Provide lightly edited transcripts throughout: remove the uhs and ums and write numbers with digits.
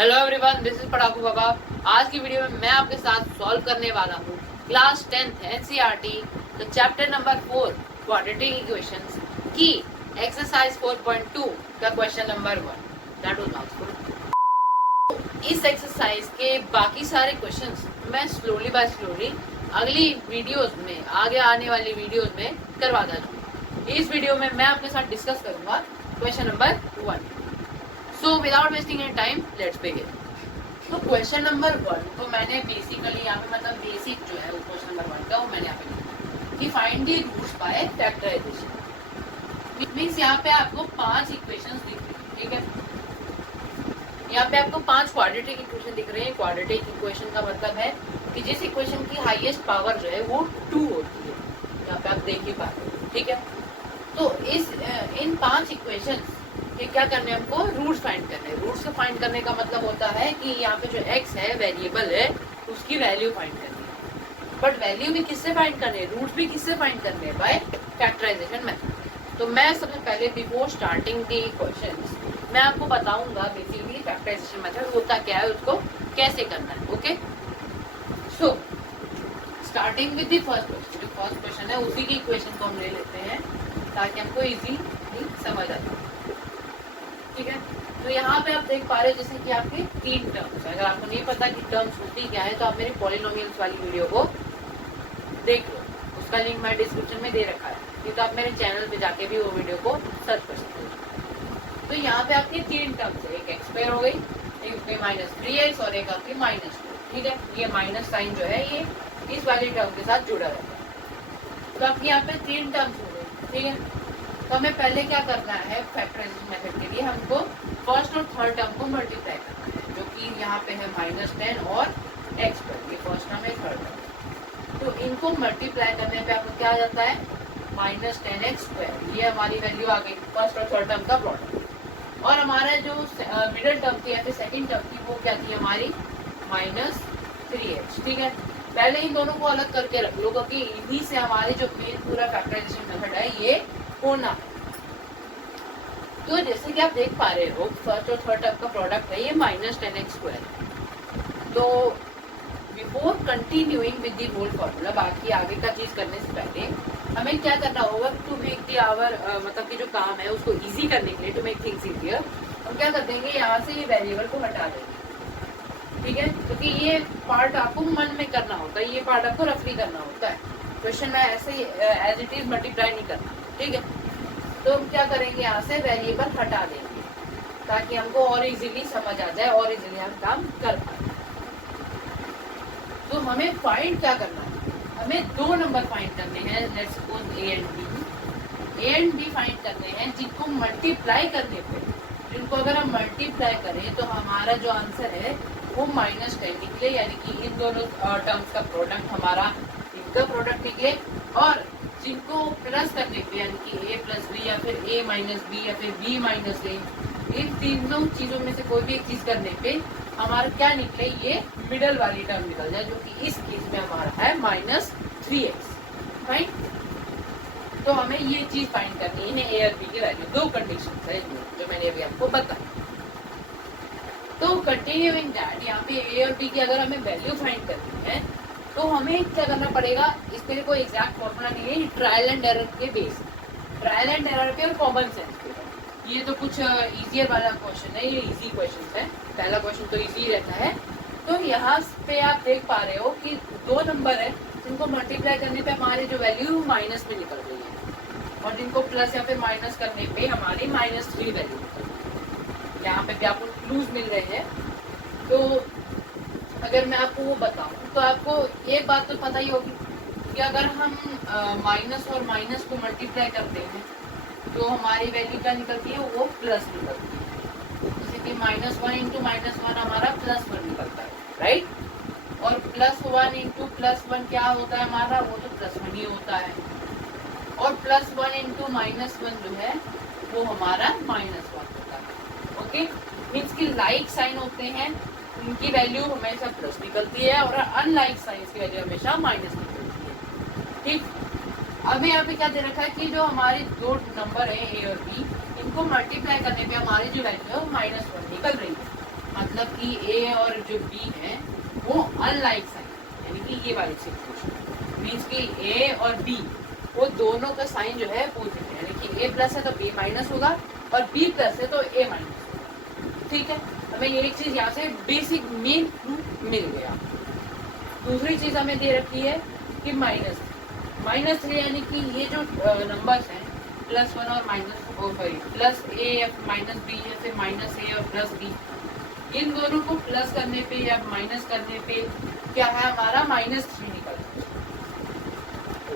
Hello everyone, this is पढ़ाकू बाबा। आज की video में मैं आपके साथ सॉल्व करने वाला हूँ क्लास 10th एनसीईआरटी तो चैप्टर नंबर 4 क्वाड्रेटिक इक्वेशंस की एक्सरसाइज 4.2 का question number 1 that was asked. इस एक्सरसाइज के बाकी सारे क्वेश्चंस मैं स्लोली बाय स्लोली अगली वीडियोस में, आगे आने वाली वीडियोस में करवाता जाऊँ। इस वीडियो में मैं आपके साथ डिस्कस करूंगा question number 1। So without wasting any time, let's begin. तो क्वेश्चन नंबर 1 तो मैंने बेसिकली यहाँ पे मतलब बेसिक जो है वो क्वेश्चन नंबर 1 का वो मैंने यहाँ पे लिखा कि find the roots by factorisation. Means यहाँ पे आपको 5 इक्वेशंस दिख रही है, ठीक है। यहाँ पे आपको 5 क्वाड्रेटिक इक्वेशन दिख रहे हैं। क्वाड्रेटिक इक्वेशन का मतलब है कि जिस इक्वेशन की हाईएस्ट पावर जो है वो 2 होती है। यहाँ पे आप देख ही पा रहे हो, ठीक है। तो इन 5 इक्वेशन कि क्या करने हमको रूट्स फाइंड करने। रूट्स को फाइंड करने का मतलब होता है कि यहाँ पे जो x है वेरिएबल है उसकी वैल्यू फाइंड करनी है। बट वैल्यू भी किससे फाइंड करनी है, रूट्स भी किससे फाइंड करने हैं, बाय फैक्टराइजेशन मेथड। तो मैं सबसे पहले बिफोर स्टार्टिंग दी क्वेश्चंस मैं आपको बताऊंगा बेसिकली फैक्टराइजेशन मेथड होता क्या है, उसको कैसे करना है। Okay, so starting with the first question. जो फर्स्ट क्वेश्चन है उसी की इक्वेशन को हम ले लेते हैं ताकि हमको इजी समझ आ जाए, ठीक है। तो यहाँ पे आप देख पा रहे हो जैसे कि आपके 3 टर्म्स है। अगर आपको नहीं पता कि टर्म्स होती क्या है तो आप मेरे पॉलिनोमियल्स वाली वीडियो को देख लो, उसका लिंक मैं डिस्क्रिप्शन में दे रखा है, नहीं तो आप मेरे चैनल पे जाके भी वो वीडियो को सर्च कर सकते हो। तो यहाँ पे आपकी 3 टर्म्स है, एक एक्स स्क्वायर हो गई, एक उसमें -3x और एक आपकी -2, ठीक है। ये माइनस साइन जो है ये इस वाली टर्म के साथ जुड़ा रहता है। तो आपकी यहाँ पे 3 टर्म्स हो गई, ठीक है। तो हमें पहले क्या करना है, फैक्टराइजेशन मेथड के लिए हमको फर्स्ट और थर्ड टर्म को मल्टीप्लाई करना है, जो कि यहाँ पे है -10 और x पर। ये फर्स्ट टर्म है, थर्ड टर्म। तो इनको मल्टीप्लाई करने पे आपको क्या आ जाता है, -10x²। ये हमारी वैल्यू आ गई फर्स्ट और थर्ड टर्म का प्रोडक्ट। और हमारा जो मिडिल टर्म थी या फिर सेकेंड टर्म थी वो क्या थी हमारी -3x, ठीक है। पहले इन दोनों को अलग करके रख लो क्योंकि इन्हीं से हमारे जो मेन पूरा फैक्टराइजेशन मेथड है ये होना। तो जैसे कि आप देख पा रहे हो फर्स्ट और थर्ड टर्म का प्रोडक्ट है ये -10x²। तो before continuing with the whole formula, बाकी आगे का चीज करने से पहले हमें क्या करना होगा टू मेक द आवर मतलब कि जो काम है उसको इजी करने के लिए, टू मेक थिंग्स इजियर, हम क्या कर देंगे यहाँ से ये वेरिएबल को हटा देंगे, ठीक है। क्योंकि ये पार्ट आपको मन में करना होता है, ये पार्ट आपको रफली करना होता है। क्वेश्चन में ऐसे ही एज इट इज मल्टीप्लाई नहीं करना, ठीक है। तो हम क्या करेंगे, यहाँ से वेरिएबल हटा देंगे ताकि हमको और इजीली समझ आ जाए और इजीली हम काम कर पाए। तो हमें फाइंड क्या करना है, हमें 2 नंबर फाइंड करने हैं। Let's suppose A and B find करने हैं, जिनको मल्टीप्लाई करने पे, जिनको अगर हम मल्टीप्लाई करें तो हमारा जो आंसर है वो -10 निकले, यानी कि इन दोनों टर्म्स का प्रोडक्ट हमारा इनका प्रोडक्ट निकले। और जिनको प्लस करने पे यानी कि a + b या फिर a - b या फिर b - a, इन तीनों चीजों में से कोई भी एक चीज करने पे हमारा क्या निकले, ये मिडल वाली टर्म निकल जाए, जो कि इस केस में हमारा है -3x, राइट। तो हमें ये चीज फाइंड करनी है a और b की वैल्यू। 2 कंडीशन है जो मैंने अभी आपको बताया। तो कंटिन्यूइंग दैट, यहाँ पे a और b की अगर हमें वैल्यू फाइंड करनी है तो हमें क्या करना पड़ेगा, इसके लिए कोई एग्जैक्ट फॉर्मूला नहीं है, ट्रायल एंड एरर के बेस, ट्रायल एंड एरर पे और कॉमन सेंस पे। ये तो कुछ इजियर वाला क्वेश्चन है, ये इजी क्वेश्चन है, पहला क्वेश्चन तो इजी रहता है। तो यहाँ पे आप देख पा रहे हो कि 2 नंबर है जिनको मल्टीप्लाई करने पे हमारी जो वैल्यू माइनस में निकल रही है, और जिनको प्लस या फिर माइनस करने पे हमारी -3 वैल्यू निकल रही है। यहाँ पे भी आपको क्लूज मिल रहे हैं। तो अगर मैं आपको वो बताऊं तो आपको एक बात तो पता ही होगी कि अगर हम माइनस और माइनस को मल्टीप्लाई करते हैं तो हमारी वैल्यू क्या निकलती है, वो प्लस निकलती है। जैसे कि -1 × -1 हमारा +1 निकलता है, राइट। और +1 × +1 क्या होता है हमारा, वो तो +1 ही होता है। और +1 × -1 जो है वो हमारा -1 होता है। ओके, मीन्स की लाइक साइन होते हैं उनकी वैल्यू हमेशा प्लस निकलती है और अनलाइक साइंस की वैल्यू हमेशा माइनस निकलती है, ठीक। अब यहाँ पे क्या दे रखा है कि जो हमारे 2 नंबर है a और b, इनको मल्टीप्लाई करने पे हमारी जो वैल्यू है वो -1 निकल रही है। मतलब मतलब कि ए और जो बी है वो अनलाइक साइन, यानी कि ये वाली सिचुएशन मीन्स कि ए और बी वो दोनों का साइन जो है अपोजिट है, यानी कि ए प्लस है तो बी माइनस होगा और बी प्लस है तो ए माइनस होगा। ठीक है, हमें ये एक चीज यहाँ से बेसिक मेन प्रूफ मिल गया। दूसरी चीज हमें दे रखी है कि माइनस 3 यानी कि ये जो नंबर्स हैं +1 और प्लस ए या माइनस बी या फिर माइनस ए और प्लस बी, इन दोनों को प्लस करने पे या माइनस करने पे क्या है हमारा -3 निकलता है।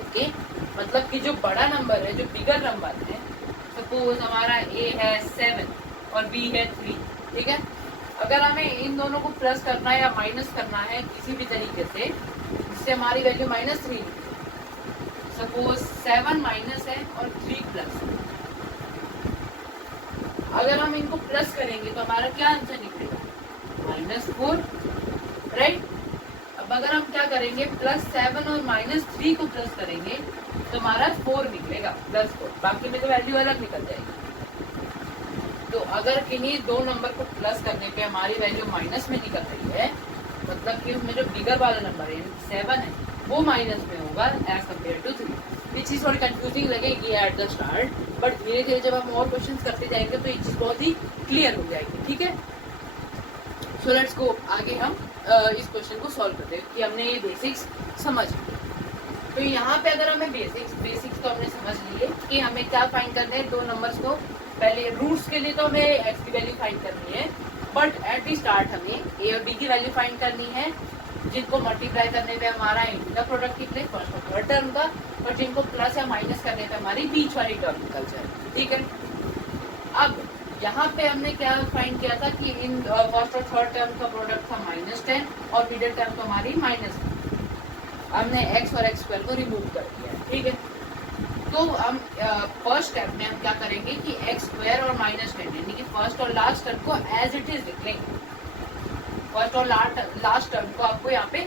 ओके, मतलब कि जो बड़ा नंबर है, जो बिगर नंबर है, सपोज हमारा ए है 7 और बी है 3, ठीक है, अगर हमें इन दोनों को प्लस करना है या माइनस करना है किसी भी तरीके से जिससे हमारी वैल्यू -3, सपोज 7 माइनस है और 3 प्लस, अगर हम इनको प्लस करेंगे तो हमारा क्या आंसर निकलेगा -4, राइट। अब अगर हम क्या करेंगे +7 और -3 को प्लस करेंगे तो हमारा 4 निकलेगा, +4, बाकी में तो वैल्यू अलग निकल जाएगी। तो अगर किन्हीं दो नंबर को प्लस करने पे हमारी वैल्यू माइनस में निकल रही है, मतलब कि उसमें जो बिगर वाला नंबर है 7 है वो माइनस में होगा एज कम्पेयर टू 3। ये चीज़ थोड़ी कंफ्यूजिंग लगेगी एट द स्टार्ट, बट धीरे धीरे जब हम और क्वेश्चंस करते जाएंगे तो ये चीज़ बहुत ही क्लियर हो जाएगी। ठीक है, सो लेट्स गो, आगे हम इस क्वेश्चन को सॉल्व करते हैं कि हमने ये बेसिक्स समझ लिए। तो यहाँ पे अगर हमें बेसिक्स तो हमने समझ लिए कि हमें क्या फाइंड करना है, दो नंबर्स को पहले रूट्स के लिए तो हमें एक्स की वैल्यू फाइंड करनी है, बट एट द स्टार्ट हमें ए और बी की वैल्यू फाइंड करनी है, जिनको मल्टीप्लाई करने पे हमारा इनका प्रोडक्ट निकले फर्स्ट और थर्ड टर्म का, और जिनको प्लस या माइनस करने पे हमारी बीच वाली टर्म निकल जाए। ठीक है, अब यहाँ पे हमने क्या फाइंड किया था कि इन फर्स्ट और थर्ड टर्म का प्रोडक्ट था -10 और मिडिल टर्म तो हमारी -, हमने x और x² को रिमूव कर दिया। ठीक है, तो हम फर्स्ट स्टेप में हम क्या करेंगे कि x² और -10 यानी कि फर्स्ट और लास्ट टर्म को एज इट इज लिख लेंगे। फर्स्ट और लास्ट टर्म को आपको यहाँ पे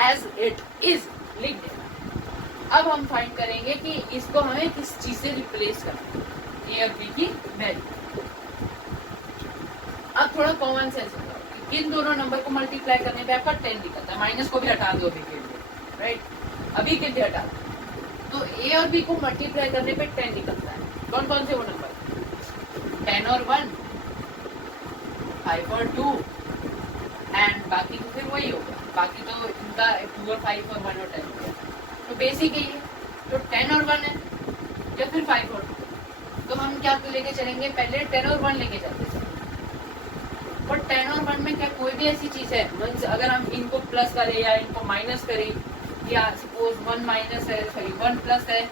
एज इट इज लिख देना। अब हम फाइंड करेंगे कि इसको हमें किस चीज से रिप्लेस करना है, ए और बी की वैल्यू। अब थोड़ा कॉमन सेंस होगा कि किन दोनों नंबर को मल्टीप्लाई करने पे आपका 10 निकलता है, माइनस को भी हटा दो अभी के लिए, राइट, अभी के लिए हटा दो, तो ए और बी को मल्टीप्लाई करने पे 10 निकलता है। कौन कौन से वो नंबर, 10 और 1, 5 और 2, एंड बाकी तो फिर वही हो गया, बाकी तो इनका 2 और 5 और 1 और 10 हो गया। तो बेसिक यही है, तो 10 और 1 है या फिर 5 और 2, तो हम क्या लेके चलेंगे, पहले 10 और 1 लेके चलते हैं। बट 10 और 1 में क्या कोई भी ऐसी चीज है, मीन्स अगर हम इनको प्लस करें या इनको माइनस करें, या सपोज 1 प्लस है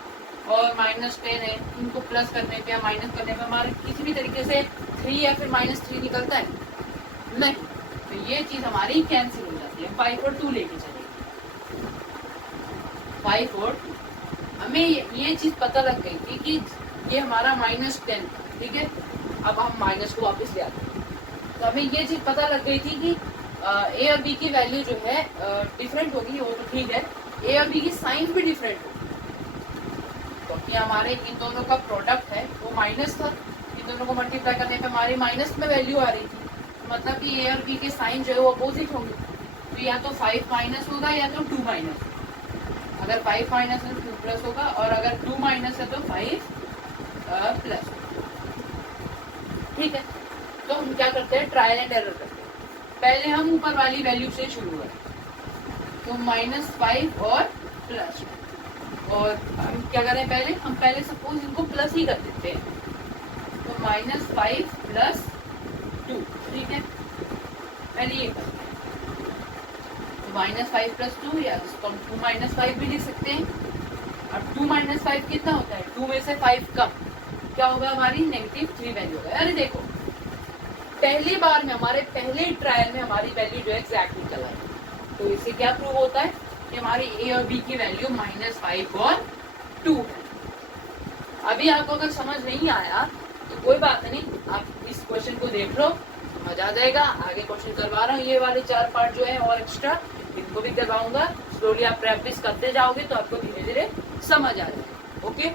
और -10 है, इनको प्लस करने पे या माइनस करने पे हमारे किसी भी तरीके से 3 या फिर -3 निकलता है नहीं, तो ये चीज हमारी कैंसिल हो जाती है। 5 और 2 लेके चलेंगे, 5 और हमें ये चीज पता लग गई थी कि ये हमारा -10, ठीक है, अब हम माइनस को वापस ले आते हैं, तो हमें ये चीज पता लग गई थी कि ए और बी की वैल्यू जो है डिफरेंट होगी, वो तो ठीक है, ए और बी की साइन भी डिफरेंट होगी, क्योंकि हमारे इन दोनों का प्रोडक्ट है वो माइनस था, इन दोनों को मल्टीप्लाई करने पे हमारी माइनस में वैल्यू आ रही थी, मतलब कि ए और बी के साइन जो है वो अपोजिट होंगे, तो या तो 5 माइनस होगा या तो 2 माइनस, अगर 5 माइनस है तो 2 प्लस होगा, और अगर 2 माइनस है तो 5 प्लस। ठीक है, तो हम क्या करते हैं, ट्रायल एंड एरर करते हैं। पहले हम ऊपर वाली वैल्यू से शुरू करें, तो -5 और प्लस, और हम क्या करें, हम पहले सपोज इनको प्लस ही कर देते हैं, तो -5 प्लस 2, ठीक है, पहले ये करते हैं, तो -5 प्लस 2, या इसको हम 2 - 5 भी लिख सकते हैं। अब 2 - 5 कितना होता है, 2 में से 5 कम, क्या होगा, हमारी -3 वैल्यू होगा। अरे देखो, पहली बार में हमारे पहले ट्रायल में हमारी वैल्यू जो है एग्जैक्ट निकल आई, तो इससे क्या प्रूव होता है कि हमारी ए और बी की वैल्यू -5 और 2 है। अभी आपको अगर समझ नहीं आया तो कोई बात नहीं, आप इस क्वेश्चन को देख लो, समझ आ जाएगा। आगे क्वेश्चन करवा रहा हूँ, ये वाले 4 पार्ट जो है और एक्स्ट्रा, इनको भी करवाऊंगा। स्लोली आप प्रैक्टिस करते जाओगे तो आपको धीरे धीरे समझ आ जाएगा। Okay,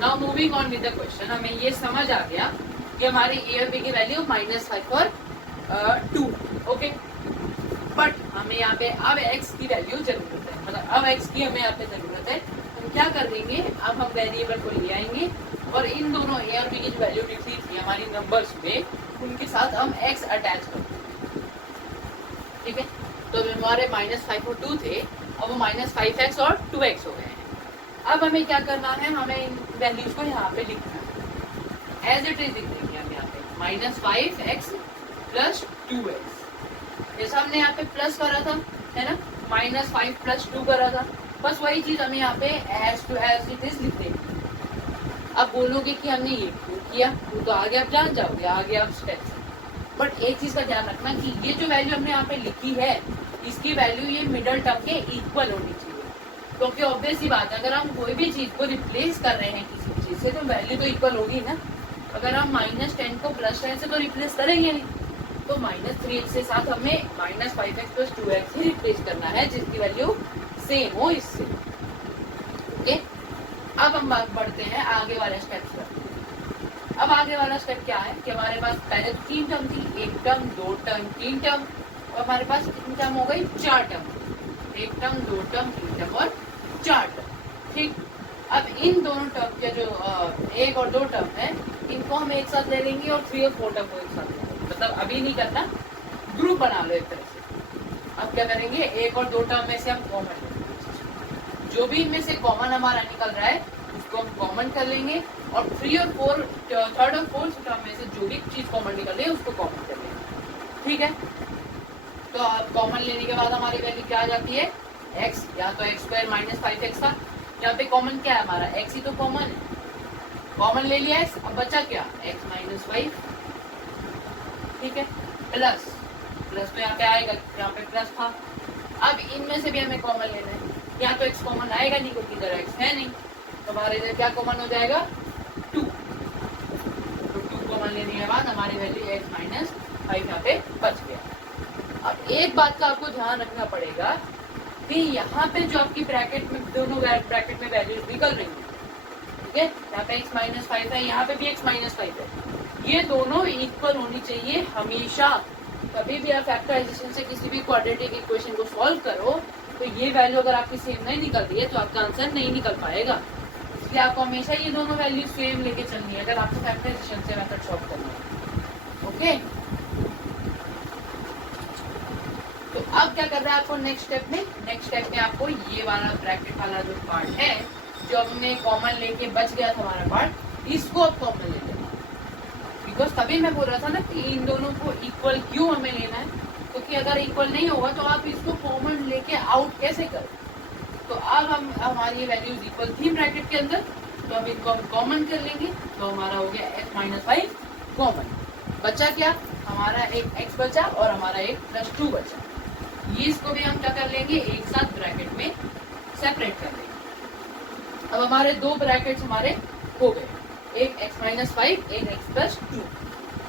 now moving on with the question, हमें ये समझ आ गया कि हमारी ए और बी की वैल्यू -5 और 2। ओके, बट हमें यहाँ पे अब x की वैल्यू जरूरत है, मतलब अब x की हमें यहाँ पे जरूरत है। हम क्या कर देंगे, अब हम वेरिएबल को ले आएंगे और इन दोनों ए और बी की जो वैल्यू लिखी थी हमारी नंबर्स में, उनके साथ हम x अटैच कर देंगे। ठीक है, तो हमारे -5 और 2 थे, अब वो -5x और 2x हो गए हैं। अब हमें क्या करना है, हमें इन वैल्यूज को यहाँ पे लिखना है, एज इट इज लिख देंगे हम यहाँ पे -5x + 2x। जैसा हमने यहाँ पे प्लस करा था, है ना, -5 + 2 करा था, बस वही चीज हमें यहाँ पे एज इट इज लिख देंगे। अब बोलोगे कि हमने ये क्यों किया, वो तो आगे आप जान जाओगे, आगे आप स्टेप्स। बट एक चीज का ध्यान रखना कि ये जो वैल्यू हमने यहाँ पे लिखी है, इसकी वैल्यू ये मिडल टर्म के इक्वल होनी चाहिए, क्योंकि ऑब्वियस ही बात है, अगर हम कोई भी चीज को रिप्लेस कर रहे हैं किसी चीज से, तो वैल्यू तो इक्वल होगी ना। अगर हम -10 को +10 से तो रिप्लेस करेंगे नहीं, तो -3x के साथ हमें -5x + 2x ही रिप्लेस करना है, जिसकी वैल्यू सेम हो इससे। ओके, अब हम बात बढ़ते हैं आगे वाले स्टेप पर। अब आगे वाला स्टेप क्या है कि हमारे पास पहले 3 टर्म थी, 1 टर्म, 2 टर्म, 3 टर्म, और हमारे पास कितनी टर्म हो गई, 4 टर्म। 1 टर्म, 2 टर्म, 3 टर्म और 4 टर्म। ठीक, अब इन दोनों टर्म के जो 1 और 2 टर्म है, इनको हम एक साथ ले लेंगे और 3 और 4 टर्म को एक साथ ले लेंगे। मतलब अभी नहीं करना, ग्रुप बना लो एक तरह से। अब क्या करेंगे, 1 और 2 टर्म में से हम कॉमन लेंगे, जो भी इनमें से कॉमन हमारा निकल रहा है उसको हम कॉमन कर लेंगे, और 3 और 4 थर्ड और फोर्थ टर्म में से जो भी चीज कॉमन निकल रही है उसको कॉमन कर लेंगे। ठीक है, तो अब कॉमन लेने के बाद हमारी वैल्यू क्या आ जाती है, x, या तो x² - 5x था, यहाँ पे कॉमन क्या है हमारा, x ही तो कॉमन है, कॉमन ले लिया x, अब बचा क्या, x - 5। ठीक है, प्लस तो यहाँ पे आएगा, यहाँ पे प्लस था। अब इनमें से भी हमें कॉमन लेना है, यहाँ तो x कॉमन आएगा नहीं क्योंकि इधर x है नहीं, तो हमारे इधर क्या कॉमन हो जाएगा, 2। तो 2 कॉमन लेने के बाद हमारी वैल्यू x - 5 यहाँ पे बच गया। अब एक बात का आपको ध्यान रखना पड़ेगा कि यहाँ पे जो आपकी ब्रैकेट में, दोनों ब्रैकेट में वैल्यूज निकल रही है, ठीक है, यहाँ पे x - 5 है, यहाँ पे भी x - 5 है, ये दोनों इक्वल होनी चाहिए हमेशा। कभी भी आप फैक्टराइजेशन से किसी भी क्वाड्रेटिक इक्वेशन को सॉल्व करो, तो ये वैल्यू अगर आपकी सेम नहीं निकल रही है तो आपका आंसर नहीं निकल पाएगा। इसलिए आपको हमेशा ये दोनों वैल्यू सेम लेके चलनी है अगर आपको फैक्टराइजेशन से मेथड सॉल्व करना है। ओके, तो अब क्या कर रहा है आपको नेक्स्ट स्टेप में आपको ये वाला ब्रैकेट वाला जो पार्ट है, जो हमने कॉमन लेके बच गया था हमारा पार्ट, इसको अब कॉमन ले लेना। बिकॉज तभी मैं बोल रहा था ना कि इन दोनों को इक्वल क्यों हमें लेना है, क्योंकि अगर इक्वल नहीं होगा तो आप इसको कॉमन लेके आउट कैसे करें। तो अब हम हमारी वैल्यूज इक्वल थी ब्रैकेट के अंदर, तो अब इनको हम कॉमन कर लेंगे, तो हमारा हो गया x - 5 कॉमन। बचा क्या, हमारा एक x बचा और हमारा एक +2 बचा। ये इसको भी हम क्या कर लेंगे, एक साथ ब्रैकेट में सेपरेट कर लेंगे। अब हमारे 2 ब्रैकेट्स हमारे हो गए, एक x - 5, एक x + 2।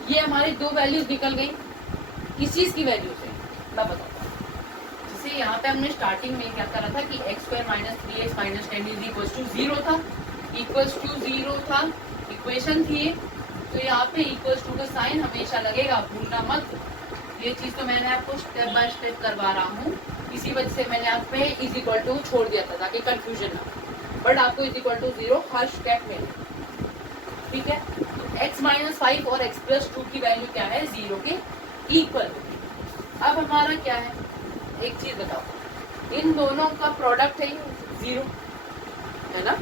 ये हमारी 2 वैल्यूज निकल गई। किस चीज की वैल्यू से मैं बताता हूँ। जैसे यहाँ पे हमने स्टार्टिंग में क्या करा था कि x² - 3x - 10 = 0 था, = 0 था, इक्वेशन थी, तो यहाँ पे = का साइन हमेशा लगेगा, भूलना मत। ये चीज तो मैंने आपको स्टेप बाय स्टेप करवा रहा हूँ, इसी वजह से मैंने आप पे = छोड़ दिया था ताकि कंफ्यूजन ना हो, बट आपको = 0 हर स्टेप में। ठीक है, तो x - 5 और x + 2 की वैल्यू क्या है, 0 के इक्वल। अब हमारा क्या है, एक चीज बताओ, इन दोनों का प्रोडक्ट है 0, है ना,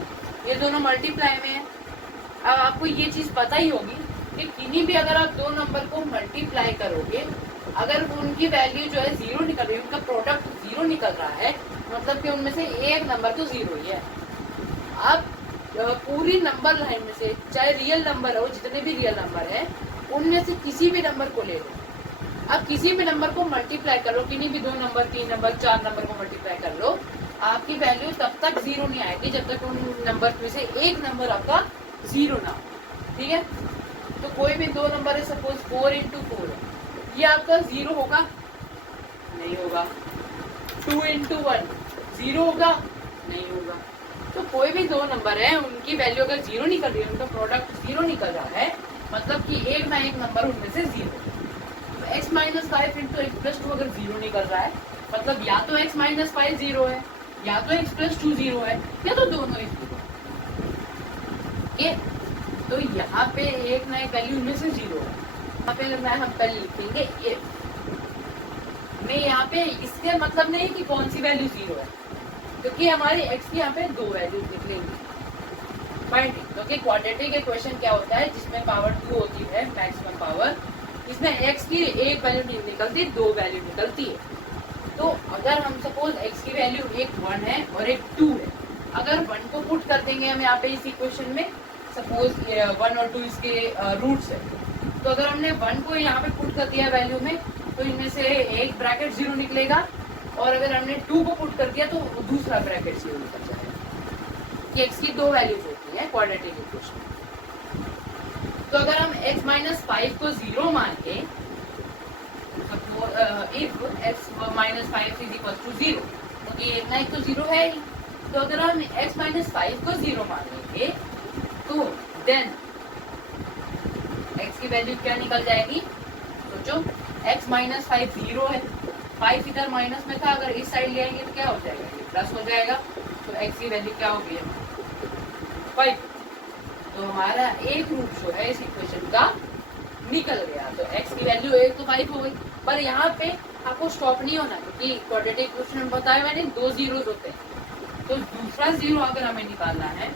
ये दोनों मल्टीप्लाई में है। अब आपको ये चीज पता ही होगी कि किन्हीं भी अगर आप 2 नंबर को मल्टीप्लाई करोगे, अगर उनकी वैल्यू जो है 0 निकल रही है, उनका प्रोडक्ट 0 निकल रहा है, मतलब कि उनमें से एक नंबर तो 0 ही है। अब पूरी नंबर लाइन में से, चाहे रियल नंबर हो, जितने भी रियल नंबर है, उनमें से किसी भी नंबर को ले लो। अब किसी भी नंबर को मल्टीप्लाई कर लो, किन्हीं भी 2 नंबर, 3 नंबर, 4 नंबर को मल्टीप्लाई कर लो, आपकी वैल्यू तब तक 0 नहीं आएगी जब तक उन नंबर में से एक नंबर आपका 0 ना हो। ठीक है, तो कोई भी 2 नंबर है, सपोज 4 × 4 है, ये आपका 0 होगा, नहीं होगा। 2 × 1 0 होगा, नहीं होगा। तो कोई भी 2 नंबर है, उनकी वैल्यू अगर 0 निकल रही है, उनका प्रोडक्ट 0 निकल रहा है, मतलब कि एक ना एक नंबर उनमें से 0। तो x minus 5 into x plus 2 अगर 0 निकल रहा है, मतलब या तो x माइनस 5 0 है, या तो x प्लस 2 0 है, या तो दोनों ही 0 है। तो यहाँ पे एक ना एक वैल्यू इनमें से 0 है। यहाँ पे अगर हम पहले लिखेंगे इफ में, यहाँ पे इसके मतलब नहीं कि कौन सी वैल्यू 0 है, क्योंकि हमारी x की यहाँ पे दो वैल्यू निकलेंगी। क्योंकि क्वाड्रेटिक इक्वेशन क्या होता है, जिसमें पावर 2 होती है मैक्सिमम पावर, इसमें x की एक वैल्यू नहीं निकलती, दो वैल्यू निकलती है। तो अगर हम सपोज x की वैल्यू एक 1 है और एक 2 है, अगर 1 को पुट कर देंगे हम यहाँ पे इस इक्वेशन में, सपोज 1 और 2 इसके रूट्स है, तो अगर हमने 1 को यहाँ पे पुट कर दिया वैल्यू में, तो इनमें से एक ब्रैकेट 0 निकलेगा, और अगर हमने 2 को पुट कर दिया तो दूसरा ब्रैकेट 0 निकल जाएगा। कि x की दो वैल्यूज होती है क्वाड्रेटिक इक्वेशन। तो अगर हम x माइनस 5 को 0 मान के, if x minus 5 is equal to 0, तो ये एक ना एक तो 0 है ही। तो अगर हम x माइनस 5 को 0 मान लेंगे, तो देन x की वैल्यू क्या निकल जाएगी, सोचो, x माइनस 5 0 है, 5 इधर माइनस में था, अगर इस साइड ले आएंगे तो क्या हो जाएगा, ये प्लस हो जाएगा। तो x की वैल्यू क्या होगी, 5। तो हमारा एक रूट जो है इस इक्वेशन का निकल गया। तो x की वैल्यू एक तो 5 हो गई, पर यहाँ पे आपको स्टॉप नहीं होना, क्योंकि क्वाड्रेटिक इक्वेशन में बताया मैंने दो जीरोस होते हैं। तो दूसरा जीरो अगर हमें निकालना है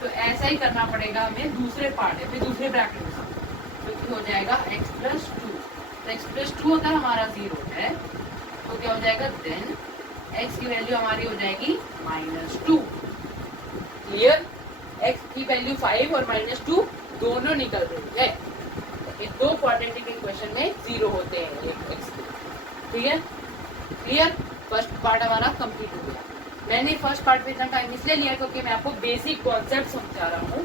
तो ऐसा ही करना पड़ेगा हमें दूसरे पार्ट में, दूसरे ब्रैकेट में, तो हो जाएगा x प्लस 2। तो x प्लस 2 अगर हमारा 0 है तो क्या हो जाएगा, देन x की वैल्यू हमारी हो जाएगी -2। क्लियर, x की वैल्यू 5 और -2 दोनों निकल रही है। ये दो क्वाड्रेटिक इक्वेशन में 0 होते हैं x के। ठीक है, क्लियर, फर्स्ट पार्ट हमारा कंप्लीट हो गया। मैंने फर्स्ट पार्ट में इतना टाइम इसलिए लिया क्योंकि मैं आपको बेसिक कॉन्सेप्ट समझा रहा हूँ।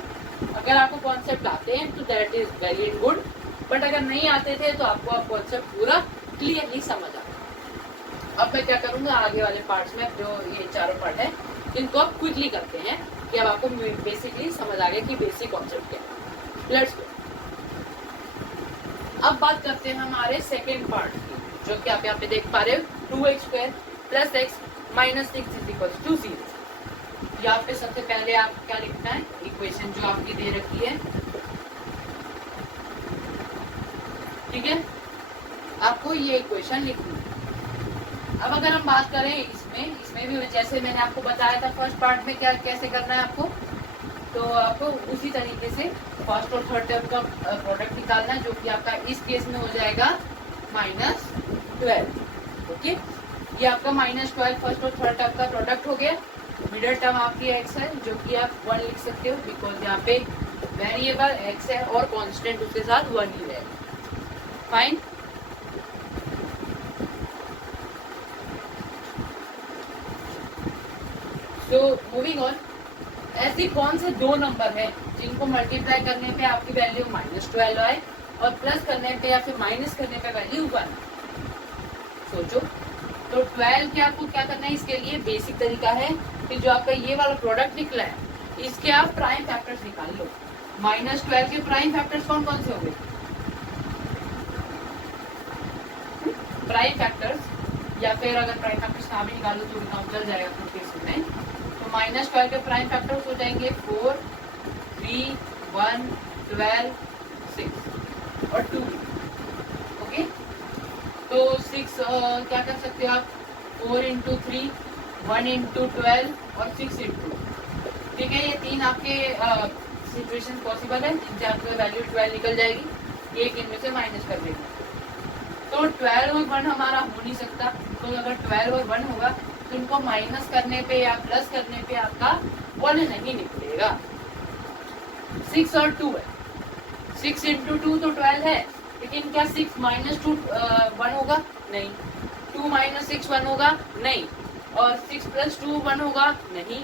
अगर आपको कॉन्सेप्ट आते हैं तो that is very good, but अगर नहीं आते थे तो आपको आप कॉन्सेप्ट पूरा क्लियरली समझ आ। अब मैं क्या करूंगा, आगे वाले पार्ट्स में जो ये चारों पार्ट है इनको आप क्विकली करते हैं कि अब आपको बेसिकली समझ आ गया कि बेसिक कॉन्सेप्ट क्या है। Let's go. अब बात करते हैं हमारे सेकेंड पार्ट की, जो कि आप यहाँ पे देख पा रहे हो, 2x² plus x minus 6 is equal to 0। यहाँ पे सबसे पहले आप क्या लिखना है, इक्वेशन जो आपकी दे रखी है, ठीक है, आपको ये इक्वेशन लिखनी है। अब अगर हम बात करें इसमें भी जैसे मैंने आपको बताया था फर्स्ट पार्ट में क्या कैसे करना है आपको, तो आपको उसी तरीके से फर्स्ट और थर्ड टर्म का प्रोडक्ट निकालना है, जो कि आपका इस केस में हो जाएगा -12। ओके, ये आपका -12 फर्स्ट और थर्ड टर्म का प्रोडक्ट हो गया। मिडिल टर्म आपकी x है, जो कि आप 1 लिख सकते हो, बिकॉज यहाँ पे वेरिएबल x है और कांस्टेंट उसके साथ 1 ही रहेगा। फाइन, तो मूविंग ऑन, ऐसे कौन से दो नंबर हैं जिनको मल्टीप्लाई करने पे आपकी वैल्यू -12 आए और प्लस करने पे या फिर माइनस करने पे वैल्यू 1? सोचो। तो 12 के आपको क्या करना है, इसके लिए बेसिक तरीका है कि जो आपका ये वाला प्रोडक्ट निकला है इसके आप प्राइम फैक्टर्स निकाल लो। -12 के प्राइम फैक्टर्स कौन कौन से हो गए, प्राइम फैक्टर्स, या फिर अगर प्राइम फैक्टर्स ना भी निकालो तो भी काम चल जाएगा कुछ केस में। तो -12 के प्राइम फैक्टर्स हो जाएंगे 4, 3, 1, 12, 6 और 2। ओके, तो 6 क्या कर सकते हो आप, 4 इंटू 3, 1 इंटू 12 और 6 इंटू। ठीक है, ये तीन आपके सिचुएशन पॉसिबल है जिनसे आपको वैल्यू 12 निकल जाएगी, एक इनमें से माइनस कर देंगे। तो 12 और 1 हमारा हो नहीं सकता, तो अगर 12 और 1 होगा तो इनको माइनस करने पे या प्लस करने पे आपका 1 नहीं निकलेगा। 6 और 2 है, 6 इंटू 2 तो 12 है, लेकिन क्या 6 माइनस 2 1 होगा, नहीं। 2 माइनस 6 1 होगा, नहीं। और 6 प्लस 2 1 होगा, नहीं।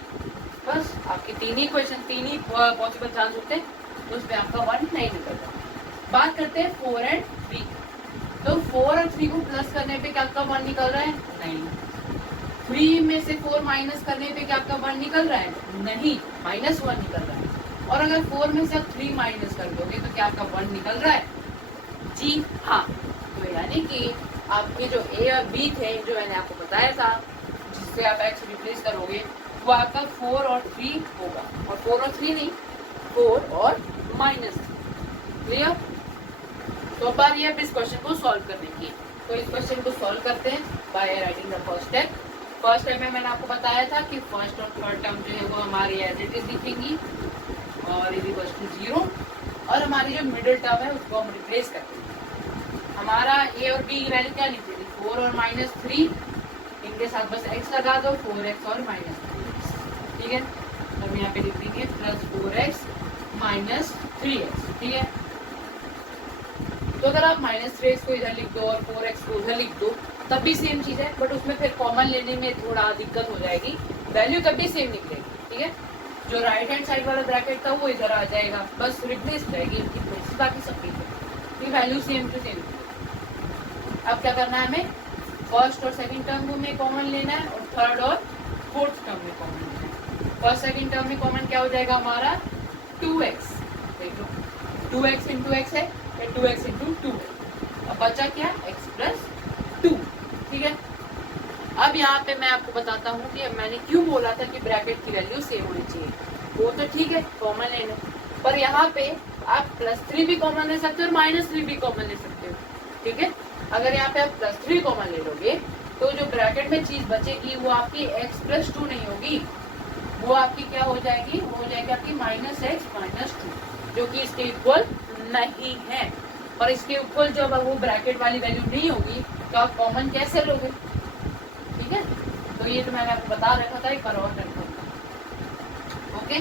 बस आपके तीन ही पॉसिबल चांस होते हैं, तो उसमें आपका 1 नहीं निकलता। बात करते हैं 4 एंड 3। तो 4 और 3 को प्लस करने पे क्या आपका 1 निकल रहा है, नहीं। 3 में से 4 माइनस करने पे क्या आपका 1 निकल रहा है, नहीं, -1 निकल रहा है। और अगर 4 में से आप 3 माइनस कर दोगे तो क्या आपका 1 निकल रहा है? जी हाँ। तो यानी कि आपके जो ए और बी थे, जो मैंने आपको बताया था, जिससे आप एक्स रिप्लेस करोगे, वो आपका 4 और 3 होगा। और 4 और 3 नहीं, 4 और -3। क्लियर? तो अब बारी है इस क्वेश्चन को सॉल्व करने की। तो इस क्वेश्चन को सॉल्व करते हैं by writing the first step. First step में मैंने आपको बताया था कि फर्स्ट और थर्ड टर्म जो है वो हमारी एज इट इज लिखेंगी और इज इक्वल टू 0, और हमारी जो मिडिल टर्म है उसको हम रिप्लेस करेंगे। हमारा ए और बी की वैल्यू क्या लिखी थी? 4 और -3, इनके साथ बस x लगा दो, 4x और -3x। ठीक है, तो हम यहाँ पे लिख देंगे +4x -3x। ठीक है, तो अगर आप -3x को इधर लिख दो और 4x को उधर लिख दो तब भी सेम चीज है, बट उसमें फिर कॉमन लेने में थोड़ा दिक्कत हो जाएगी, वैल्यू तब भी सेम निकलेगी। ठीक है, जो राइट हैंड साइड वाला ब्रैकेट था वो इधर आ जाएगा, बस रिप्लेस हो जाएगी इनकी प्लेसेस, बाकी सब ठीक है, वैल्यू सेम टू सेम। अब क्या करना है हमें? फर्स्ट और सेकंड टर्म में कॉमन लेना है और थर्ड और फोर्थ टर्म में कॉमन लेना है। फर्स्ट सेकंड टर्म में कॉमन क्या हो जाएगा हमारा? 2x। देख लो 2x इंटू x है, 2x इंटू 2 है। अब बचा क्या? x plus 2। ठीक है, अब यहाँ पे मैं आपको बताता हूँ कि मैंने क्यों बोला था कि ब्रैकेट की वैल्यू सेम होनी चाहिए। वो तो ठीक है कॉमन लेने, पर यहाँ पे आप +3 भी कॉमन ले सकते हो और -3 भी कॉमन ले सकते हो। ठीक है, अगर यहाँ पे आप +3 कॉमन ले लोगे तो जो ब्रैकेट में चीज बचेगी वो आपकी x प्लस 2 नहीं होगी, वो आपकी क्या हो जाएगी? वो हो जाएगी आपकी -x -2, जो कि इसके इक्वल नहीं है। और इसके इक्वल जब वो ब्रैकेट वाली वैल्यू नहीं होगी तो आप कॉमन कैसे लोगे? ठीक है, तो ये तो मैंने आपको बता रखा था, एक बार और कंफर्म। ओके,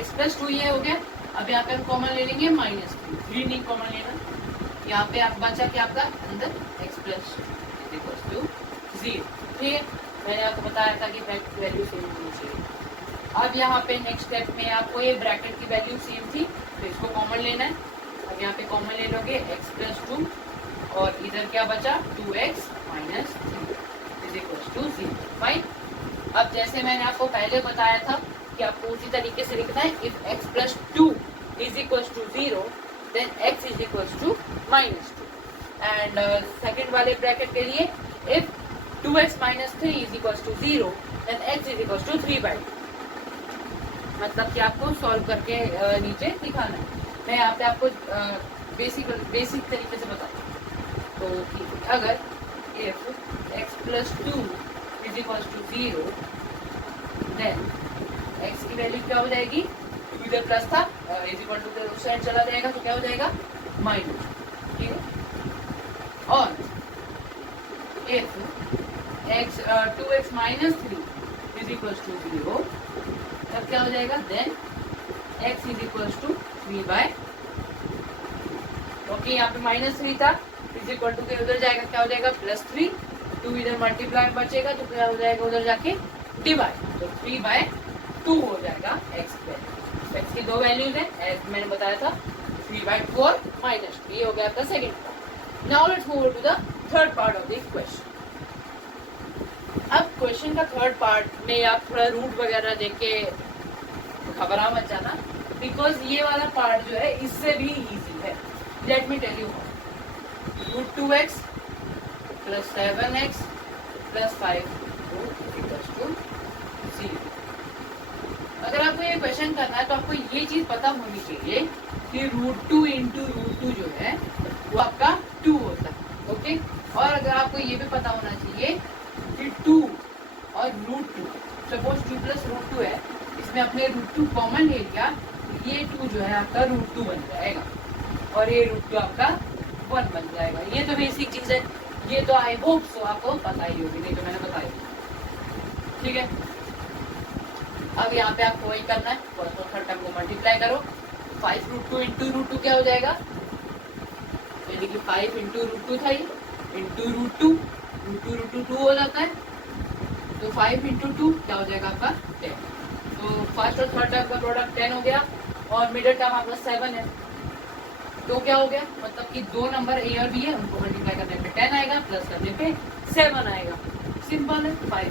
x प्लस 2 ये हो गया। अब यहाँ पे हम कॉमन ले लेंगे -3 नहीं कॉमन लेना। यहाँ पे आप बचा क्या आपका अंदर? x plus 2 0। ठीक है, मैंने आपको बताया था कि ब्रैकेट की वैल्यू सेम होनी चाहिए। अब यहाँ पे नेक्स्ट स्टेप में आपको ये ब्रैकेट की वैल्यू सेम थी तो इसको कॉमन लेना है। अब यहाँ पे कॉमन ले लोगे x प्लस 2 और इधर क्या बचा? 2x minus 3 is equal to 0। Fine. अब जैसे मैंने आपको पहले बताया था कि आपको उसी तरीके से लिखना है, if x plus 2 is equal to 0 then x is equal to -2। And second वाले ब्रैकेट के लिए if 2x minus 3 is equal to 0 then x is equal to 3/2। मतलब कि आपको सॉल्व करके नीचे दिखाना है। मैं यहाँ पे आपको बेसिक तरीके से बताऊँ तो अगर if x plus 2 is equal to 0 then x की वैल्यू क्या हो जाएगी? इधर प्लस था, इज इक्वल टू उस साइड चला जाएगा तो क्या हो जाएगा? माइनस। ठीक है, और if x 2x minus 3 is equal to 0 तब क्या हो जाएगा? Then x is equal to 3/2। Okay, यहाँ पे -3 था, इज इक्वल टू के उधर जाएगा क्या हो जाएगा? +3। 2 इधर मल्टीप्लाई बचेगा तो क्या हो जाएगा? उधर जाके डिवाइड, तो 3/2 हो जाएगा x वैल्यू। x की दो वैल्यूज है एज मैंने बताया था, 3/2 और -3। ये हो गया आपका second part. Now let's move to the third part of this question. अब क्वेश्चन का थर्ड पार्ट में आप थोड़ा रूट वगैरह देख के घबरा मत जाना, बिकॉज ये वाला पार्ट जो है इससे भी इजी है। Let me tell you, √2x plus 7x plus 5 = 0। अगर आपको ये क्वेश्चन करना है तो आपको ये चीज पता होनी चाहिए कि √2 इंटू √2 जो है वो आपका 2 होता है। ओके, और अगर आपको ये भी पता होना चाहिए कि 2 और √2, सपोज 2 प्लस √2 है, इसमें अपने √2 कॉमन ले लिया तो ये 2 जो है आपका √2 बन जाएगा और ये √2 आपका 1 बन जाएगा। ये तो बेसिक चीज है, ये तो आई होप सो आपको पता ही होगी, नहीं तो मैंने बताई। ठीक है, अब यहाँ पे आपको वही करना है, फर्स्ट और थर्ड टर्म को मल्टीप्लाई करो। 5 √2 इंटू √2 क्या हो जाएगा? यानी कि 5 इंटू √2 था ये, इंटू √2, √2 2 हो जाता है, तो 5 इंटू 2 क्या हो जाएगा आपका? 10। तो फर्स्ट और थर्ड टर्म का प्रोडक्ट 10 हो गया और मिडिल टर्म आपका 7 है, तो क्या हो गया? मतलब कि दो नंबर ए और बी है, उनको मल्टीप्लाई करने पे 10 आएगा, प्लस करने पे 7 आएगा। सिंपल है, 5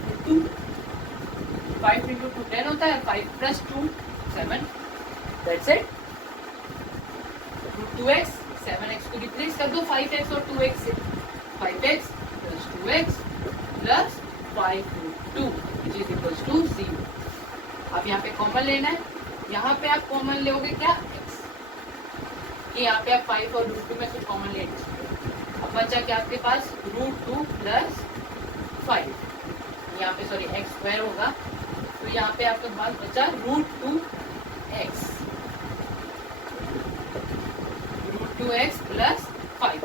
इंटू 2 10 होता है, 5 plus 2 7। That's it. Root 2x 7x को रिप्लेस कर दो 5x और 2x से, 5x plus 2x plus 5 root 2 which is equals to 0। अब यहाँ पे कॉमन लेना है, यहाँ पे आप कॉमन लोगे क्या x, कि यहाँ पे आप 5 और रूट 2 में से कॉमन ले सकते। अब बचा क्या आपके पास रूट 2 प्लस 5, यहाँ पे सॉरी एक्स स्क्वायर होगा, तो यहाँ पे आपके पास बचा root 2x, root 2x plus 5।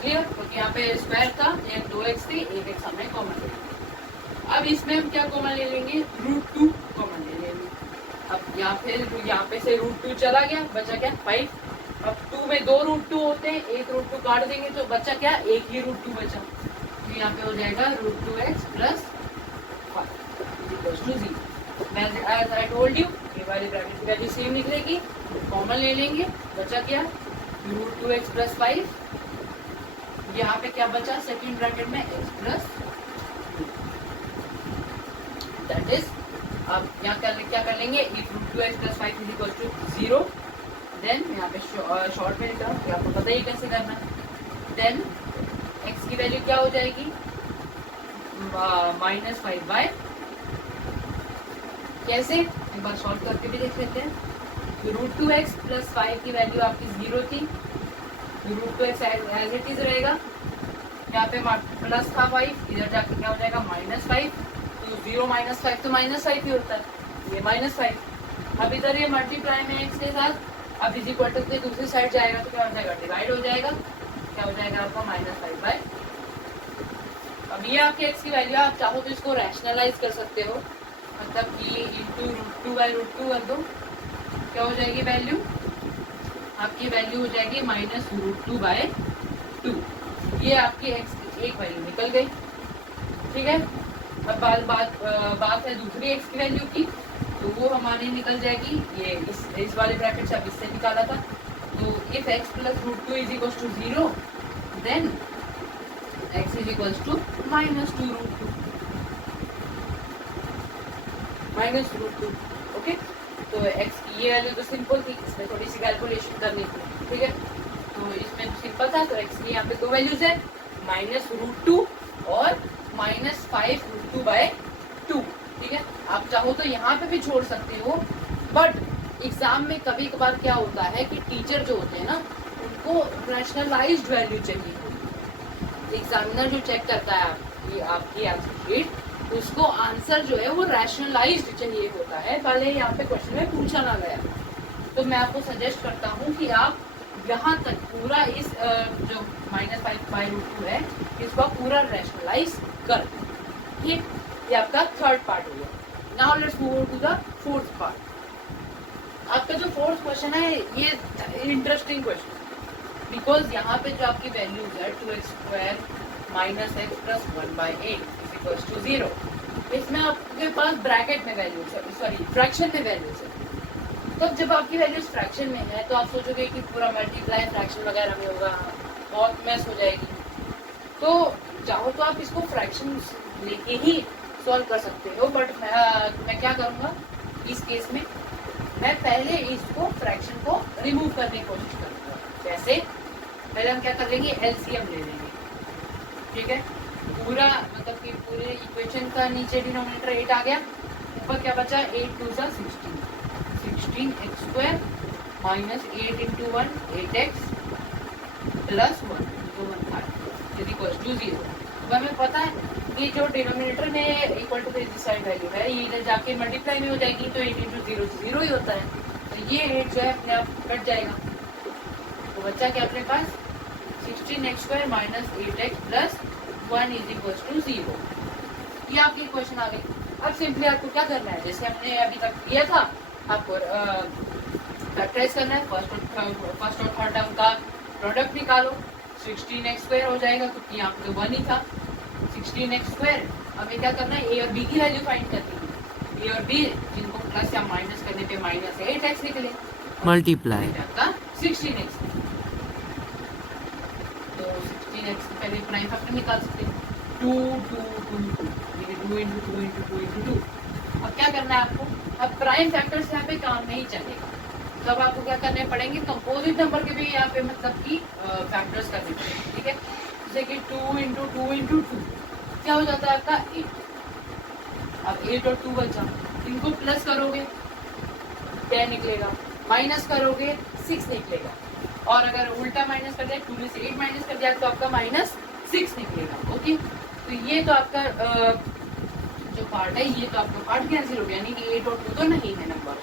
Clear? क्योंकि यहाँ पे स्क्वायर था, एक 2x थी, एक x हमने कॉमन ले लिया। अब इसमें हम क्या कॉमन ले लेंगे, रूट 2 कॉमन ले लेंगे। अब यहाँ पे से रूट 2 चला गया, बचा क्या 5। अब 2 में 2 रूट 2 होते हैं, एक रूट 2 काट देंगे तो बचा क्या, एक ही रूट 2 बचा, तो यहाँ पे हो जाएगा root 2x plus 5 equals to 0। As I told you, ये वाली ब्रैकेट की वैल्यू सेम निकलेगी, कॉमन ले लेंगे, बचा क्या रूट 2x प्लस 5, यहाँ पे क्या बचा सेकंड ब्रैकेट में x प्लस, दैट इज। अब यहाँ क्या कर लेंगे, if root 2x plus 5 is equal to 0, then यहाँ पे शॉर्ट में लिखा है, आपको पता ही कैसे करना है। देन x की वैल्यू क्या हो जाएगी, -5/, कैसे एक बार सॉल्व करके भी देख लेते हैं। तो रूट 2x प्लस 5 की वैल्यू आपकी 0 थी, root 2x as it is रहेगा, यहाँ पे प्लस था 5, इधर जाके क्या हो जाएगा -5, तो 0 - 5 तो -5 ही होता है, ये -5। अब इधर ये मल्टीप्लाई में x के साथ, अब इज इक्वल टू के दूसरी साइड जाएगा तो क्या हो जाएगा, डिवाइड हो जाएगा, क्या हो जाएगा आपका -5/। अब ये आपके x की वैल्यू, आप चाहो तो इसको रैशनलाइज कर सकते हो, मतलब कि इंटू रूट 2/√2 कर दो, क्या हो जाएगी वैल्यू, आपकी वैल्यू हो जाएगी -√2/2। ये आपकी x की एक वैल्यू निकल गई, ठीक है। अब बात है दूसरी x की वैल्यू की, तो वो हमारी निकल जाएगी, ये इस वाले ब्रैकेट से अब इससे निकाला था, तो if x plus root 2 is equal to 0, then x is equal to -2√2, -√2, okay. तो x की ये वैल्यू तो सिंपल थी, इसमें थोड़ी सी कैलकुलेशन करनी थी, ठीक है। तो इसमें सिंपल था, तो x की यहाँ पे दो वैल्यूज है, -√2 और -5√2/2, ठीक है। आप चाहो तो यहाँ पे भी छोड़ सकते हो, बट एग्जाम में कभी कभार क्या होता है कि टीचर जो होते हैं ना, उनको रैशनलाइज्ड वैल्यू चाहिए। एग्जामिनर जो चेक करता है आपकी आंसर शीट, उसको आंसर जो है वो रैशनलाइज्ड चाहिए होता है, भले यहाँ पे क्वेश्चन में पूछा ना गया। तो मैं आपको सजेस्ट करता हूँ कि आप यहाँ तक पूरा इस जो -5/√2 है, इसको पूरा रैशनलाइज कर, ठीक। ये आपका थर्ड पार्ट हो गया। Now let's move to the fourth part. आपका जो फोर्थ क्वेश्चन है, ये इंटरेस्टिंग क्वेश्चन, बिकॉज यहाँ पे जो आपकी वैल्यूज है 2x² -x plus 1/8 is equals to 0, इसमें आपके पास ब्रैकेट में वैल्यूज है, सॉरी फ्रैक्शन में वैल्यूज है। तो जब आपकी वैल्यूज फ्रैक्शन में है, तो आप सोचोगे कि पूरा मल्टीप्लाई फ्रैक्शन वगैरह में होगा, बहुत मैस हो जाएगी। तो चाहो तो आप इसको फ्रैक्शन लेके ही सॉल्व कर सकते हो, बट मैं क्या करूँगा इस केस में, मैं पहले इसको फ्रैक्शन को रिमूव करने की कोशिश करूँगा। जैसे पहले हम क्या कर लेंगे, एलसीएम ले लेंगे, ठीक है। पूरा मतलब कि पूरे इक्वेशन का नीचे डिनोमिनेटर 8 आ गया, ऊपर क्या बचा 8 2 सा 16x² -8 × 1 8x plus 1 × 1 5 is equal to 0। अब हमें पता है कि जो डिनोमिनेटर में equal to this side value है, ये इधर जाके मल्टीप्लाई में हो जाएगी, तो 8 × 0 0 ही होता है, तो ये 8 जो है अपने आप कट जाएगा, तो बच्चा क्या अपने पास 16x² -8x plus 1 is equal to 0। ये आपकी क्वेश्चन आ गई। अब सिंपली आपको क्या करना है, जैसे हमने अभी तक किया था, आपको फैक्टराइज करना है, फर्स्ट और थर्ड टर्म का प्रोडक्ट निकालो, 16x² हो जाएगा, क्योंकि यहाँ पे 1 ही था 16x²। हमें क्या करना है, a और b की वैल्यू फाइंड करनी है, a और b जिनको प्लस या माइनस करने पे -8x निकले, मल्टीप्लाई आपका 16x, तो 16x पहले प्राइम फैक्टर निकाल सकते हैं, 2 2 2 2 2 × 2 × 2 × 2। अब क्या करना है आपको, अब प्राइम फैक्टर्स यहाँ पे काम नहीं चलेगा, तब आपको क्या करने पड़ेंगे, कंपोजिट नंबर के भी यहाँ पे मतलब कि फैक्टर्स करने पड़ेंगे, ठीक है। जैसे कि 2 इंटू 2 इंटू 2 क्या हो जाता है आपका 8। अब 8 और 2 बचा, इनको प्लस करोगे 10 निकलेगा, माइनस करोगे 6 निकलेगा, और अगर उल्टा माइनस कर दिया 2 में से 8 माइनस कर दिया तो आपका -6 निकलेगा। ओके, तो ये तो आपका जो पार्ट है ये तो आपका पार्ट कैंसिल हो गया, यानी कि 8 और 2 तो नहीं है नंबर।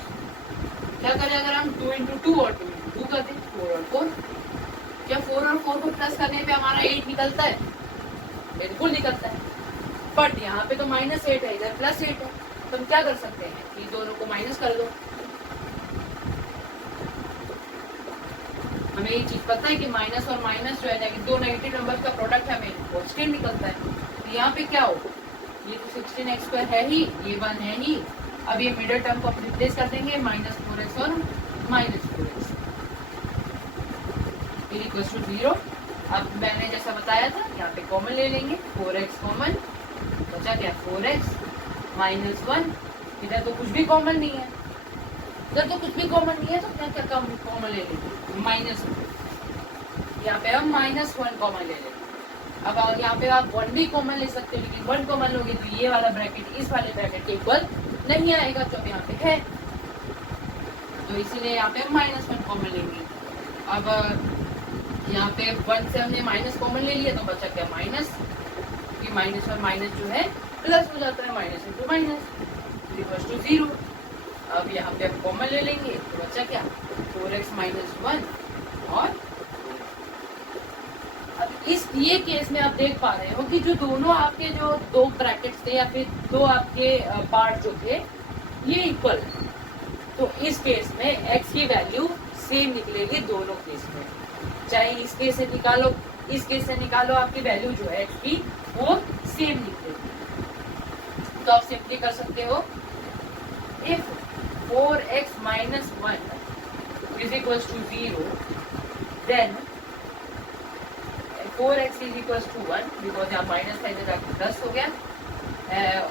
क्या करें अगर हम 2 इंटू 2 और 2 इंटू 2 कर दें, 4 और 4, क्या 4 और 4 को प्लस करने पे हमारा 8 निकलता है? बिल्कुल निकलता है, बट यहाँ पे तो -8 है, इधर +8 है, तो हम क्या कर सकते हैं कि दोनों को माइनस कर दो। हमें ये चीज पता है कि माइनस और माइनस जो है कि दो नेगेटिव नंबर का प्रोडक्ट हमें पॉजिटिव निकलता है, तो यहाँ पे क्या हो, ये तो 16x² है ही, ये 1 है ही, अब ये मिडिल टर्म को रिप्लेस कर देंगे -4x और -4x इक्वल्स टू 0। अब मैंने जैसा बताया था यहाँ पे कॉमन ले लेंगे, 4x कॉमन, बचा क्या 4x -1, इधर तो कुछ भी कॉमन नहीं है, इधर तो कुछ भी कॉमन नहीं है, तो क्या क्या कॉमन ले लेंगे -1, यहाँ पे हम -1 कॉमन ले लेंगे। अब यहाँ पे आप 1 भी कॉमन ले सकते हो, लेकिन 1 कॉमन लोगे तो ये वाला ब्रैकेट इस वाले ब्रैकेट के इक्वल नहीं आएगा जो यहाँ पे है, तो इसीलिए यहाँ पे हम -1 कॉमन लेंगे। अब यहाँ पे 1 से हमने माइनस कॉमन ले लिया तो बचा क्या माइनस, कि माइनस और माइनस जो है प्लस हो जाता है, minus into minus equals to 0। अब यहाँ पे हम कॉमन ले लेंगे तो बचा क्या 4x -1 और अब इस ये केस में आप देख पा रहे हो कि जो दोनों आपके जो दो ब्रैकेट्स थे या फिर दो आपके पार्ट जो थे ये इक्वल, तो इस केस में x की वैल्यू सेम निकलेगी दोनों केस में, चाहे इस केस से निकालो इस केस से निकालो, आपकी वैल्यू जो है x की वो सेम निकलेगी। तो आप सिंपली कर सकते हो if 4x -1 is equals to 0 then 4x is equals to 1 because यहाँ माइनस था इधर जाके प्लस हो गया,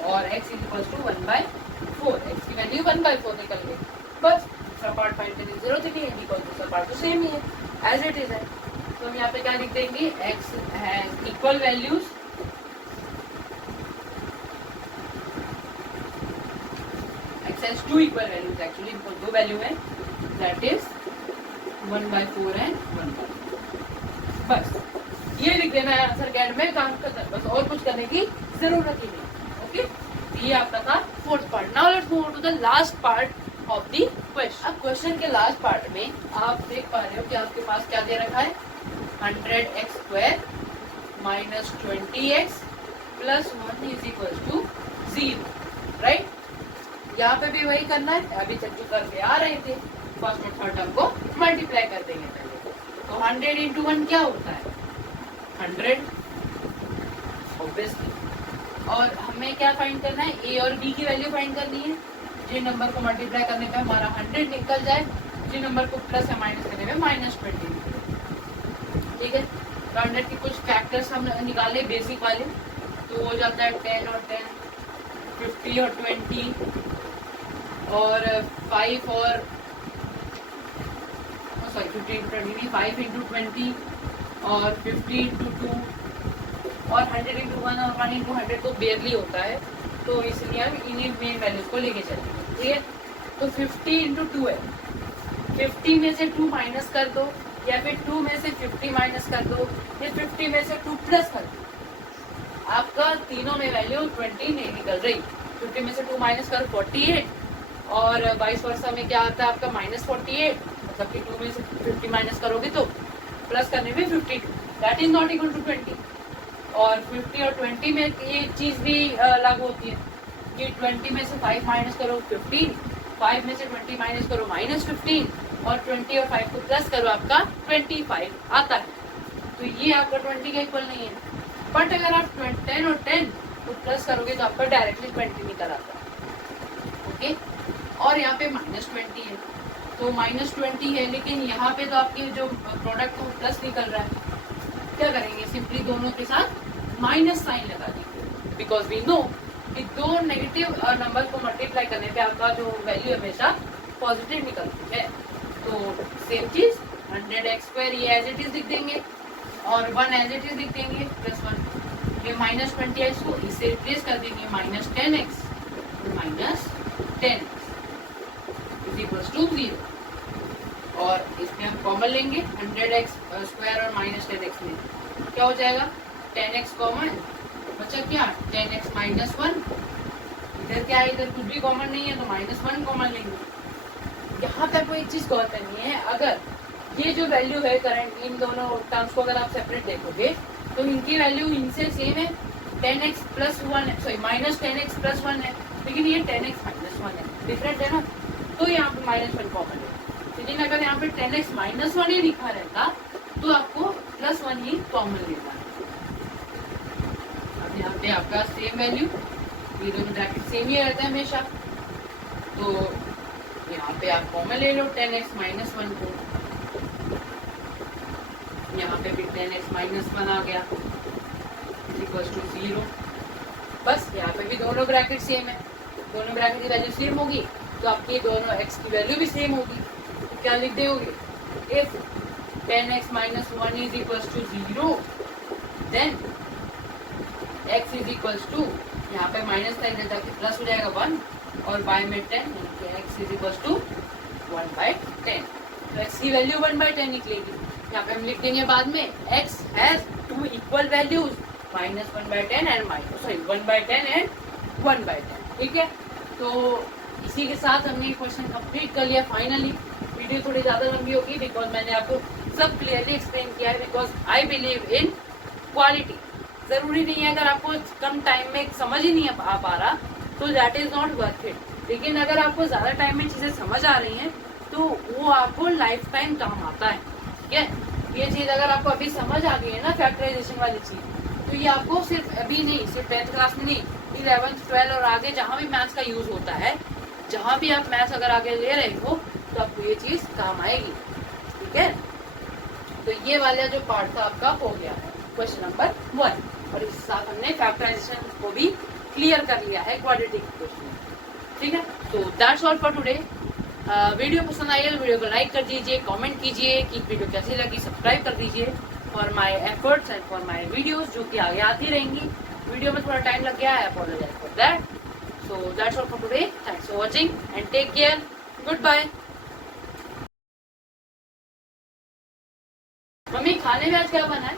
और x is equals to 1/4, x की वैल्यू 1/4 निकल गई। बस दूसरा पार्ट फाइंड करने की जरूरत ही नहीं है बिकॉज दूसरा पार्ट तो सेम ही है एज इट इज है। तो हम यहाँ पे क्या लिख देंगे x has equal values x has 2 equal values actually, because दो वैल्यू है that is 1/4 and 1/4। बस ये लिख देना है आंसर कैड में, काम खत्म, बस और कुछ करने की जरूरत ही नहीं। ओके, ये आपका था fourth part. Now let's move to the last part of the question. अब क्वेश्चन के लास्ट पार्ट में आप देख पा रहे हो कि आपके पास क्या दे रखा है 100x² -20x + 1 is equals to 0, right. यहाँ पे भी वही करना है, अभी तक जो करके आ रहे थे, फर्स्ट और थर्ड टर्म को मल्टीप्लाई कर देंगे पहले। तो 100 इंटू 1 क्या होता है 100 ऑब्वियसली, और हमें क्या फाइंड करना है a और b की वैल्यू फाइंड करनी है। जिन नंबर को मल्टीप्लाई करने पे हमारा 100 निकल जाए, जिन नंबर को प्लस या माइनस करने पे -20 निकले, ठीक है। तो 100 के कुछ फैक्टर्स हम निकाले बेसिक वाले, तो हो जाता है 10 और 10, 50 और 20, और 5 और सॉरी 50 इंटू 20 नहीं 5 इंटू 20 और 50 इंटू 2 और 100 इंटू 1 और 1 इंटू 100 तो बेयरली होता है, तो इसलिए हम इन्हीं मेन वैल्यूज को लेके चलेंगे, ठीक है। तो 50 इंटू 2 है, 50 में से 2 माइनस कर दो, या फिर 2 में से 50 माइनस कर दो, या 50 में से 2 प्लस कर दो, आपका तीनों में वैल्यू 20 नहीं निकल रही। 50 में से 2 माइनस करो 48, और 22 वर्षा में क्या आता है आपका -48, मतलब कि 2 में से 50 माइनस करोगे तो प्लस करने में 52, that is not equal to 20। और 50 और 20 में ये चीज भी लागू होती है कि 20 में से 5 माइनस करो 15, 5 में से 20 माइनस करो -15, और 20 और 5 को प्लस करो आपका 25 आता है। तो ये आपका 20 का इक्वल नहीं है, बट अगर आप 10 और 10 को प्लस करोगे तो आपका डायरेक्टली 20 निकल आता है, ओके। और यहाँ पे -20 है, तो -20 है, लेकिन यहाँ पे तो आपके जो प्रोडक्ट है प्लस निकल रहा है। क्या करेंगे सिंपली दोनों के साथ माइनस साइन लगा देंगे, बिकॉज वी नो कि दो नेगेटिव नंबर को मल्टीप्लाई करने पे आपका जो वैल्यू हमेशा पॉजिटिव निकलती है। तो सेम चीज 100x² ये एज इट इज लिख देंगे और 1 एज इट इज लिख देंगे +1। ये -20x को इससे रिप्लेस कर देंगे -10x -10x = 0। और इसमें हम कॉमन लेंगे 100x² और -10x में क्या हो जाएगा 10x कॉमन बचा क्या 10x -1। इधर क्या है इधर कुछ भी कॉमन नहीं है तो -1 कॉमन लेंगे। यहाँ पे आपको एक चीज गौर करनी है, अगर ये जो वैल्यू है करंट इन दोनों टर्म्स को अगर आप सेपरेट देखोगे तो इनकी वैल्यू इनसे सेम है 10x + 1 है, सॉरी -10x + 1 है, लेकिन ये 10x -1 है, डिफरेंट है ना। तो यहाँ पे -1 कॉमन है, लेकिन अगर यहाँ पे 10x -1 ही लिखा रहता तो आपको +1 ही कॉमन लेना है। अब यहाँ पे आपका सेम वैल्यू, ये दोनों ब्रैकेट सेम ही रहता है हमेशा, तो यहाँ पे आप कॉमन ले लो 10x -1 को, यहाँ पे भी 10x -1 आ गया = 0। बस यहाँ पे भी दोनों ब्रैकेट सेम है, दोनों ब्रैकेट की वैल्यू सेम होगी तो आपकी दोनों x की वैल्यू भी सेम होगी। तो क्या लिख दोगे इफ 10x -1 = 0 देन x = यहाँ पे माइनस साइन रहता है प्लस हो जाएगा 1 और y में 10 x = 1/10। तो x की वैल्यू 1/10 निकलेगी। यहाँ पे हम लिख देंगे बाद में x has 2 equal values -1/10 and 1/10 and 1/10। ठीक है, तो इसी के साथ हमने क्वेश्चन कंप्लीट कर लिया फाइनली। वीडियो थोड़ी ज़्यादा लंबी होगी बिकॉज मैंने आपको सब क्लियरली एक्सप्लेन किया है, because I believe in quality. ज़रूरी नहीं है अगर आपको कम टाइम में समझ ही नहीं आ पा रहा तो that is not worth it, लेकिन अगर आपको ज़्यादा टाइम में चीज़ें समझ आ रही हैं तो वो आपको लाइफ टाइम काम आता है। ठीक है, ये चीज़ अगर आपको अभी समझ आ गई है ना फैक्टराइजेशन वाली चीज़, तो ये आपको सिर्फ अभी नहीं, सिर्फ 10th क्लास में नहीं, 11th 12th और आगे जहाँ भी मैथ्स का यूज़ होता है, जहाँ भी आप मैथ्स अगर आगे ले रहे हो तो आपको ये चीज़ काम आएगी। ठीक है, तो ये वाला जो पार्ट था आपका हो गया है क्वेश्चन नंबर 1, और इस साथ हमने फैक्टराइजेशन को भी क्लियर कर लिया है क्वाड्रेटिक इक्वेशन। ठीक है, तो that's all for today. Video पसंद आई है वीडियो को लाइक कर दीजिए, कमेंट कीजिए कि वीडियो कैसी लगी, सब्सक्राइब कर दीजिए for my efforts and for my videos जो कि आगे आती रहेंगी। वीडियो में थोड़ा टाइम लग गया है, apologize for that. So that's all for today, thanks for watching and take care, goodbye. Mummy खाने में आज क्या बना है?